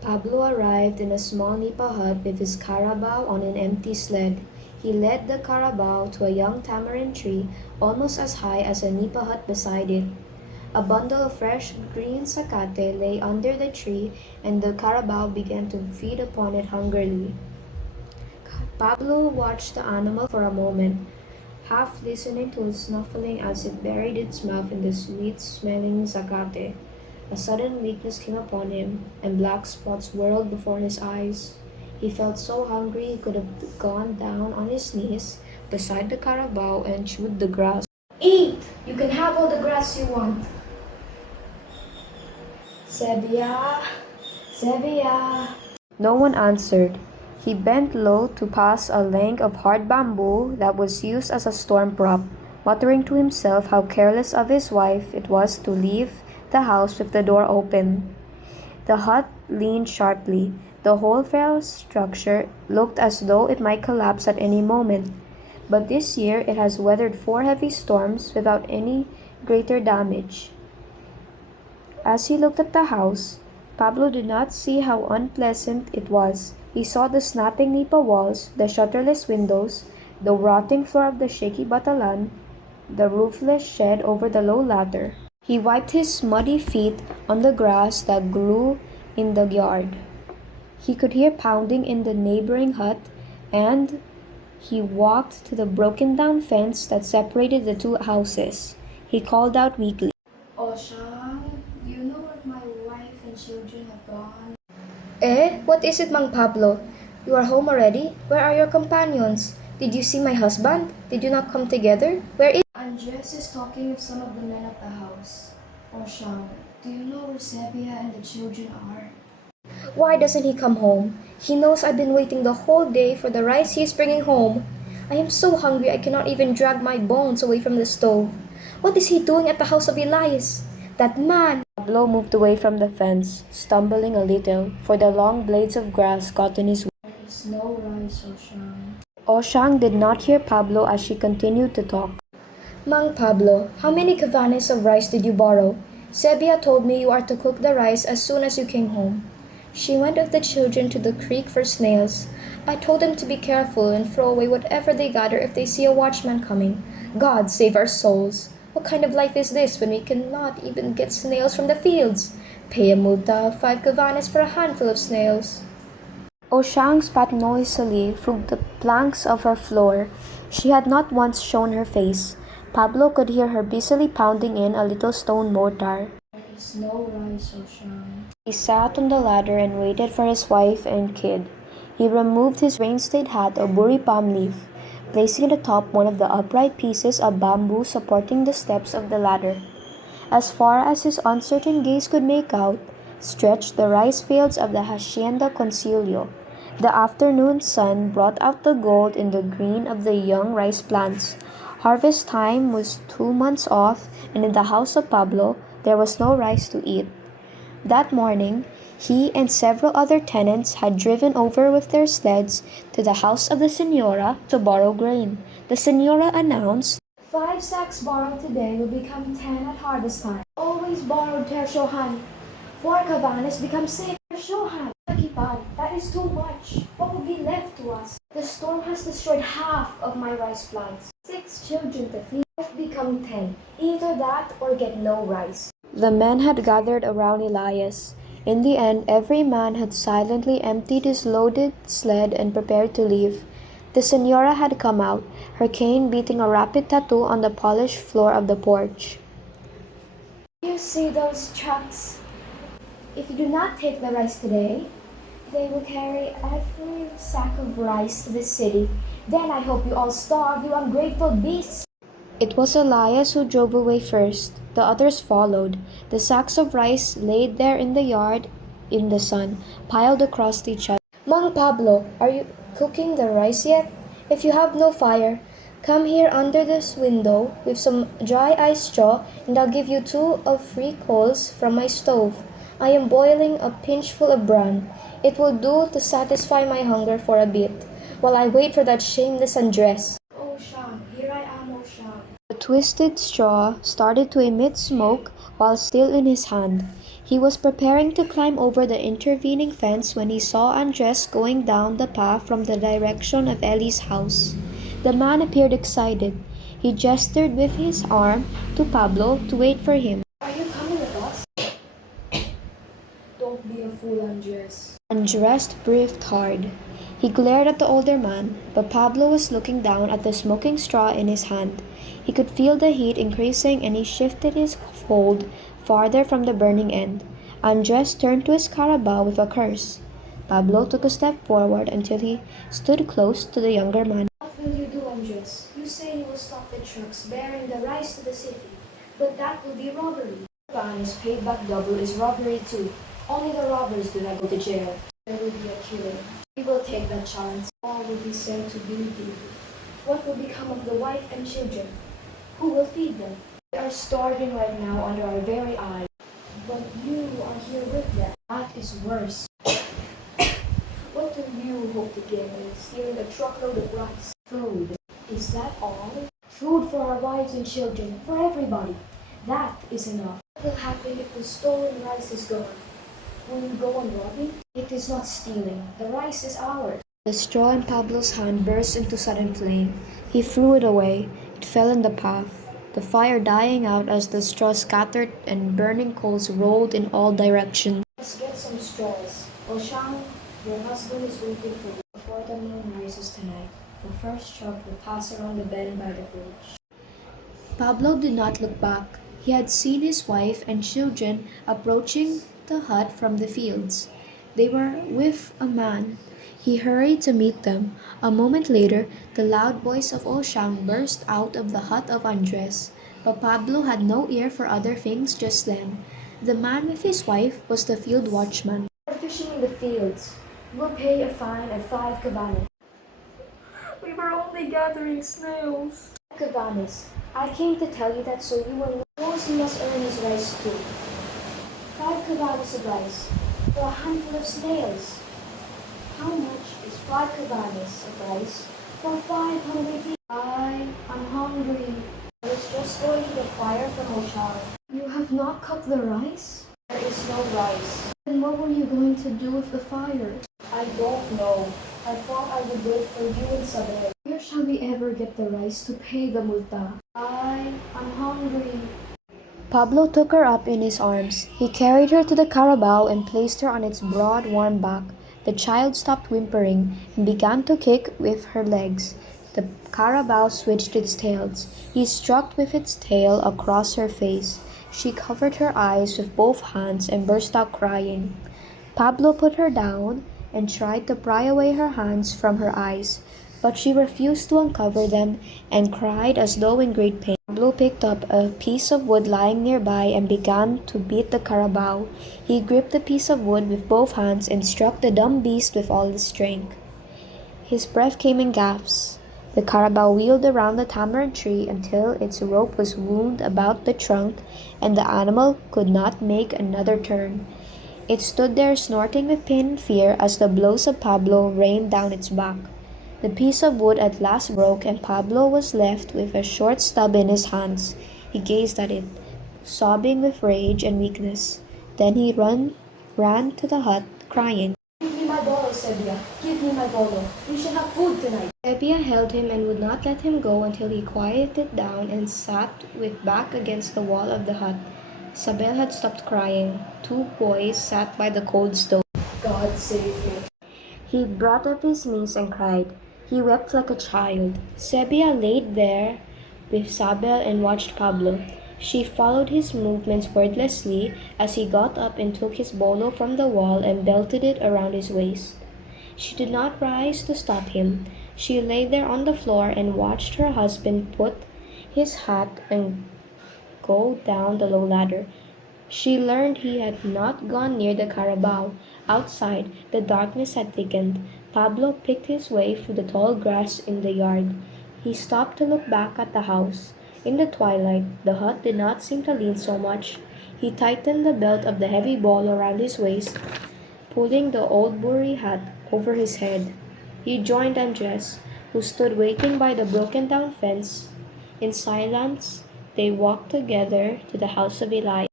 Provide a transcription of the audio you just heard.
Pablo arrived in a small nipa hut with his carabao on an empty sled. He led the carabao to a young tamarind tree almost as high as a nipa hut beside it. A bundle of fresh green zacate lay under the tree, and the carabao began to feed upon it hungrily. Pablo watched the animal for a moment, half listening to its snuffling as it buried its mouth in the sweet-smelling zacate. A sudden weakness came upon him, and black spots whirled before his eyes. He felt so hungry he could have gone down on his knees beside the carabao and chewed the grass. Eat! You can have all the grass you want. Sebia, Sebia. No one answered. He bent low to pass a length of hard bamboo that was used as a storm prop, muttering to himself how careless of his wife it was to leave the house with the door open. The hut leaned sharply. The whole frail structure looked as though it might collapse at any moment. But this year it has weathered 4 heavy storms without any greater damage. As he looked at the house, Pablo did not see how unpleasant it was. He saw the snapping nipa walls, the shutterless windows, the rotting floor of the shaky batalan, the roofless shed over the low ladder. He wiped his muddy feet on the grass that grew in the yard. He could hear pounding in the neighboring hut, and he walked to the broken-down fence that separated the 2 houses. He called out weakly, "Osha, do you know where my wife and children have gone?" "Eh? What is it, Mang Pablo? You are home already? Where are your companions? Did you see my husband? Did you not come together? Where is—" Andres is talking with some of the men at the house. "Osha, do you know where Sebia and the children are?" "Why doesn't he come home? He knows I've been waiting the whole day for the rice he is bringing home. I am so hungry I cannot even drag my bones away from the stove. What is he doing at the house of Elias? That man!" Pablo moved away from the fence, stumbling a little, for the long blades of grass got in his way. "There is no rice, Oshang." Oshang did not hear Pablo as she continued to talk. "Mang Pablo, how many cavanes of rice did you borrow? Sebia told me you are to cook the rice as soon as you came home. She went with the children to the creek for snails. I told them to be careful and throw away whatever they gather if they see a watchman coming. God save our souls! What kind of life is this when we cannot even get snails from the fields? Pay a multa of 5 cavanes for a handful of snails." Oshang spat noisily through the planks of her floor. She had not once shown her face. Pablo could hear her busily pounding in a little stone mortar. "There is no rice, Oshang." He sat on the ladder and waited for his wife and kid. He removed his rain-stained hat of buri palm leaf, placing at the top one of the upright pieces of bamboo supporting the steps of the ladder. As far as his uncertain gaze could make out, stretched the rice fields of the Hacienda Concilio. The afternoon sun brought out the gold in the green of the young rice plants. Harvest time was 2 months off, and in the house of Pablo there was no rice to eat. That morning, he and several other tenants had driven over with their sleds to the house of the Senora to borrow grain. The Senora announced, 5 sacks borrowed today will become 10 at harvest time. Always borrowed Tershohan. 4 cavanes become 6. Tershohan! Takipan, that is too much. What will be left to us? The storm has destroyed half of my rice plants. 6 children to feed. Become 10. Either that or get no rice. The men had gathered around Elias. In the end, every man had silently emptied his loaded sled and prepared to leave. The Senora had come out, her cane beating a rapid tattoo on the polished floor of the porch. "You see those trucks? If you do not take the rice today, they will carry every sack of rice to the city. Then I hope you all starve, you ungrateful beasts." It was Elias who drove away first. The others followed. The sacks of rice laid there in the yard in the sun, piled across each other. "Mang Pablo, are you cooking the rice yet? If you have no fire, come here under this window with some dry ice straw, and I'll give you 2 of free coals from my stove. I am boiling a pinchful of bran. It will do to satisfy my hunger for a bit, while I wait for that shameless Andres." "Oshang, here I am, Oshang." The twisted straw started to emit smoke while still in his hand. He was preparing to climb over the intervening fence when he saw Andres going down the path from the direction of Ellie's house. The man appeared excited. He gestured with his arm to Pablo to wait for him. Are you coming with us? Don't be a fool, Andres. Andres breathed hard. He glared at the older man, but Pablo was looking down at the smoking straw in his hand. He could feel the heat increasing and he shifted his hold farther from the burning end. Andres turned to his carabao with a curse. Pablo took a step forward until he stood close to the younger man. What will you do, Andres? You say you will stop the trucks bearing the rice to the city, but that will be robbery. Is paid back double is robbery too. Only the robbers do not go to jail. There will be a killing. We will take that chance. All will be sent to Bilibili. What will become of the wife and children? Who will feed them? They are starving right now under our very eyes. But you are here with them. That is worse. What do you hope to gain in stealing a truckload of rice? Food. Is that all? Food for our wives and children, for everybody. That is enough. What will happen if the stolen rice is gone? Will you go on robbing? It is not stealing. The rice is ours. The straw in Pablo's hand burst into sudden flame. He threw it away. It fell in the path, the fire dying out as the straw scattered and burning coals rolled in all directions. Let's get some straws. Oshang, your husband is waiting for you. Before the moon rises tonight, the first truck will pass around the bend by the bridge. Pablo did not look back. He had seen his wife and children approaching the hut from the fields. They were with a man. He hurried to meet them. A moment later, the loud voice of Oshang burst out of the hut of Andres. But Pablo had no ear for other things just then. The man with his wife was the field watchman. We're fishing in the fields. We'll pay a fine of 5 cabanas. We were only gathering snails. Cabanas. I came to tell you that so you will know he must earn his rice too. 5 cabanas of rice for a handful of snails. How much is 5 cabanas of rice for 5 hungry people? I'm hungry. I was just going to the fire from Oshang. You have not cooked the rice? There is no rice. Then what were you going to do with the fire? I don't know. I thought I would wait for you and Sabel. Where shall we ever get the rice to pay the multa? I'm hungry. Pablo took her up in his arms. He carried her to the carabao and placed her on its broad, warm back. The child stopped whimpering and began to kick with her legs. The carabao switched its tails. He struck with its tail across her face. She covered her eyes with both hands and burst out crying. Pablo put her down and tried to pry away her hands from her eyes, but she refused to uncover them and cried as though in great pain. Pablo picked up a piece of wood lying nearby and began to beat the carabao. He gripped the piece of wood with both hands and struck the dumb beast with all his strength. His breath came in gasps. The carabao wheeled around the tamarind tree until its rope was wound about the trunk and the animal could not make another turn. It stood there snorting with pain and fear as the blows of Pablo rained down its back. The piece of wood at last broke and Pablo was left with a short stub in his hands. He gazed at it, sobbing with rage and weakness. Then he ran to the hut, crying, Give me my bolo, Sebia. Give me my bolo. We shall have food tonight. Sebia held him and would not let him go until he quieted down and sat with back against the wall of the hut. Sabel had stopped crying. 2 boys sat by the cold stove. God save me. He brought up his knees and cried. He wept like a child. Sebia laid there with Sabel and watched Pablo. She followed his movements wordlessly as he got up and took his bolo from the wall and belted it around his waist. She did not rise to stop him. She lay there on the floor and watched her husband put his hat and go down the low ladder. She learned he had not gone near the carabao. Outside, the darkness had thickened. Pablo picked his way through the tall grass in the yard. He stopped to look back at the house. In the twilight, the hut did not seem to lean so much. He tightened the belt of the heavy ball around his waist, pulling the old Buri hat over his head. He joined Andres, who stood waiting by the broken-down fence. In silence, they walked together to the house of Eli.